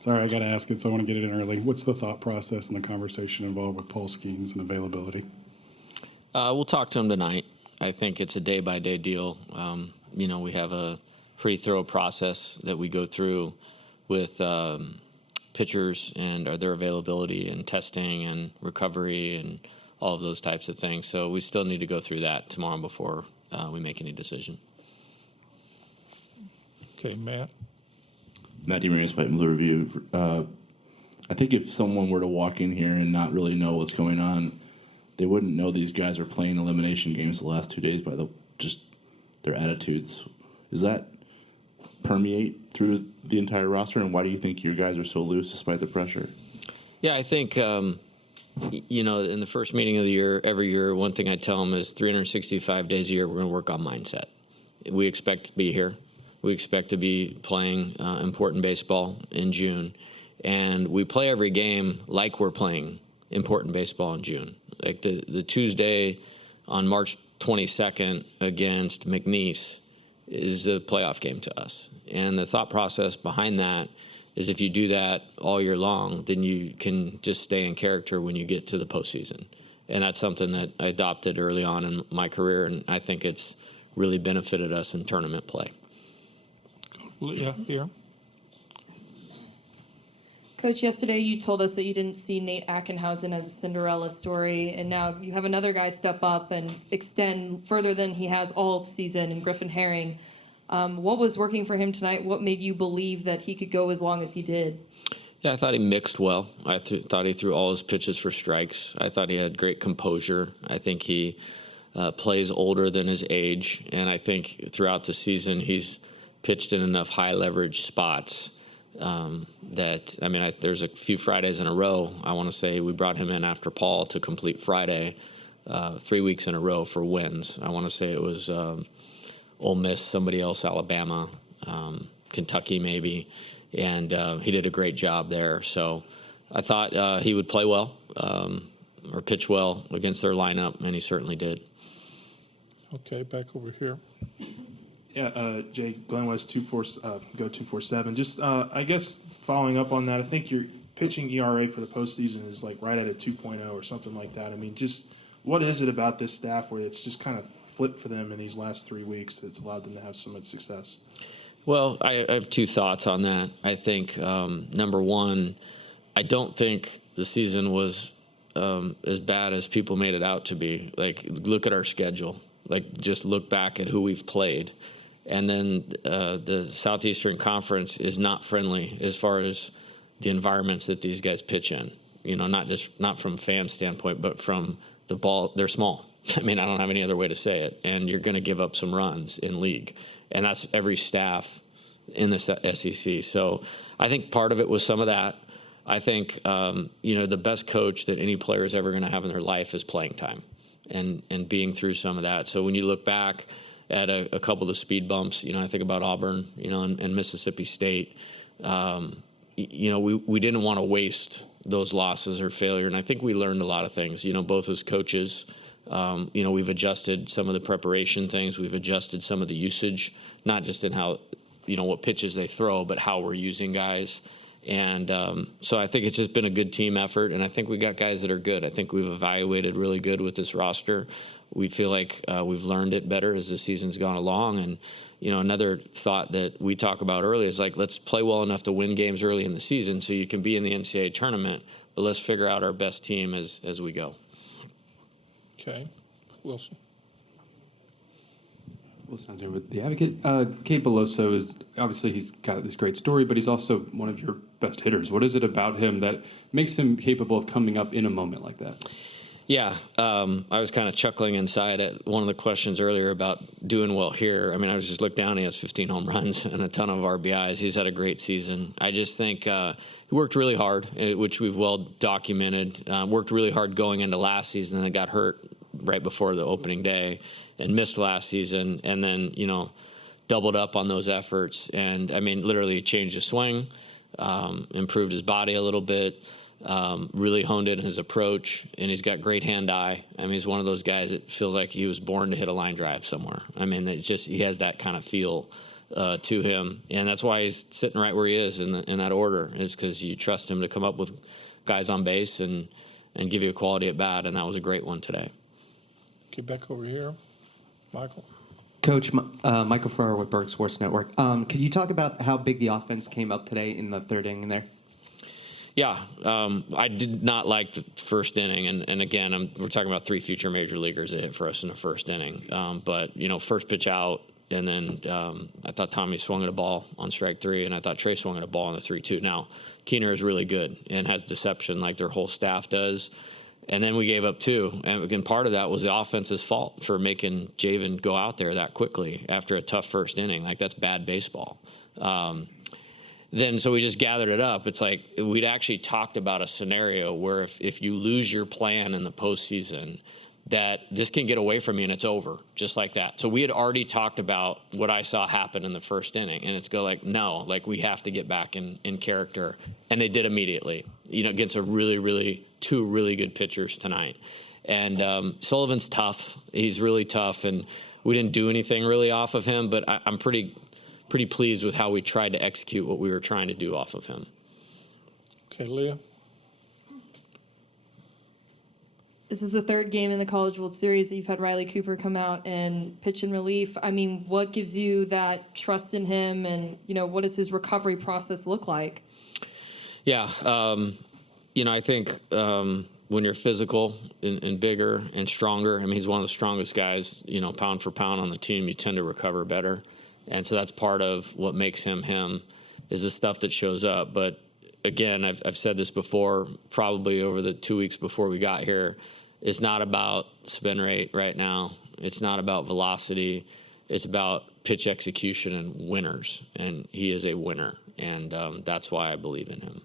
Sorry, I got to ask it, so I want to get it in early. What's the thought process and the conversation involved with Paul Skeens and availability? We'll talk to him tonight. I think it's a day-by-day deal. We have a pretty thorough process that we go through with pitchers and their availability and testing and recovery and all of those types of things. So we still need to go through that tomorrow before we make any decision. Okay, Matt. Matt DeMarinis, Pipe Blue Review. I think if someone were to walk in here and not really know what's going on, they wouldn't know these guys are playing elimination games the last 2 days by just their attitudes. Does that permeate through the entire roster, and why do you think your guys are so loose despite the pressure? Yeah, I think, in the first meeting of the year, every year, one thing I tell them is 365 days a year, we're going to work on mindset. We expect to be here. We expect to be playing important baseball in June. And we play every game like we're playing important baseball in June. Like the Tuesday on March 22nd against McNeese is a playoff game to us. And the thought process behind that is if you do that all year long, then you can just stay in character when you get to the postseason. And that's something that I adopted early on in my career, and I think it's really benefited us in tournament play. Yeah, here. Coach, yesterday you told us that you didn't see Nate Ackenhausen as a Cinderella story, and now you have another guy step up and extend further than he has all season in Griffin Herring. What was working for him tonight? What made you believe that he could go as long as he did? Yeah, I thought he mixed well. I thought he threw all his pitches for strikes. I thought he had great composure. I think he plays older than his age, and I think throughout the season he's pitched in enough high leverage spots there's a few Fridays in a row. I want to say we brought him in after Paul to complete Friday, 3 weeks in a row for wins. I want to say it was Ole Miss, somebody else, Alabama, Kentucky maybe, and he did a great job there. So I thought he would play well or pitch well against their lineup, and he certainly did. Okay, back over here. Yeah, Jay, Glenn West, 247. Just, I guess, following up on that, I think your pitching ERA for the postseason is like right at a 2.0 or something like that. I mean, just what is it about this staff where it's just kind of flipped for them in these last 3 weeks that's allowed them to have so much success? Well, I have two thoughts on that. I think, number one, I don't think the season was as bad as people made it out to be. Like, look at our schedule. Like, just look back at who we've played. And then the Southeastern Conference is not friendly as far as the environments that these guys pitch in. Not from fan standpoint, but from the ball. They're small. I mean, I don't have any other way to say it. And you're going to give up some runs in league. And that's every staff in the SEC. So I think part of it was some of that. I think, the best coach that any player is ever going to have in their life is playing time and being through some of that. So when you look back at a couple of the speed bumps, I think about Auburn, and Mississippi State, we didn't want to waste those losses or failure. And I think we learned a lot of things, both as coaches. We've adjusted some of the preparation things. We've adjusted some of the usage, not just in how, what pitches they throw, but how we're using guys. And so I think it's just been a good team effort, and I think we got guys that are good. I think we've evaluated really good with this roster. We feel like we've learned it better as the season's gone along. And, another thought that we talk about early is like, let's play well enough to win games early in the season so you can be in the NCAA tournament, but let's figure out our best team as we go. Okay, Wilson. Wilson here with the Advocate. Cade Beloso is obviously he's got this great story, but he's also one of your best hitters. What is it about him that makes him capable of coming up in a moment like that? Yeah, I was kind of chuckling inside at one of the questions earlier about doing well here. I mean, I was just looked down. He has 15 home runs and a ton of RBIs. He's had a great season. I just think he worked really hard, which we've well documented. Worked really hard going into last season, and then got hurt right before the opening day and missed last season, and then, doubled up on those efforts. And, I mean, literally changed his swing, improved his body a little bit, really honed in his approach, and he's got great hand-eye. I mean, he's one of those guys that feels like he was born to hit a line drive somewhere. I mean, it's just he has that kind of feel to him, and that's why he's sitting right where he is in that order. Is because you trust him to come up with guys on base and give you a quality at bat, and that was a great one today. Okay, back over here. Michael. Coach, Michael Farrar with Berg Sports Network. Could you talk about how big the offense came up today in the third inning there? Yeah, I did not like the first inning, and again, we're talking about 3 future major leaguers that hit for us in the first inning. But first pitch out, and then I thought Tommy swung at a ball on strike 3, and I thought Trey swung at a ball on the 3-2. Now, Keener is really good and has deception like their whole staff does. And then we gave up 2. And again, part of that was the offense's fault for making Javen go out there that quickly after a tough first inning. Like, that's bad baseball. Then so we just gathered it up. It's like we'd actually talked about a scenario where if you lose your plan in the postseason, that this can get away from you and it's over, just like that. So we had already talked about what I saw happen in the first inning, and it's no, we have to get back in character. And they did immediately, against a really 2 really good pitchers tonight. And Sullivan's tough. He's really tough, and we didn't do anything really off of him, but I'm pretty pleased with how we tried to execute what we were trying to do off of him. Okay, Leah. This is the 3rd game in the College World Series that you've had Riley Cooper come out and pitch in relief. I mean, what gives you that trust in him, and what does his recovery process look like? Yeah, I think when you're physical and bigger and stronger, I mean, he's one of the strongest guys, pound for pound on the team. You tend to recover better, and so that's part of what makes him is the stuff that shows up. But again, I've said this before, probably over the 2 weeks before we got here. It's not about spin rate right now. It's not about velocity. It's about pitch execution and winners. And he is a winner. And that's why I believe in him.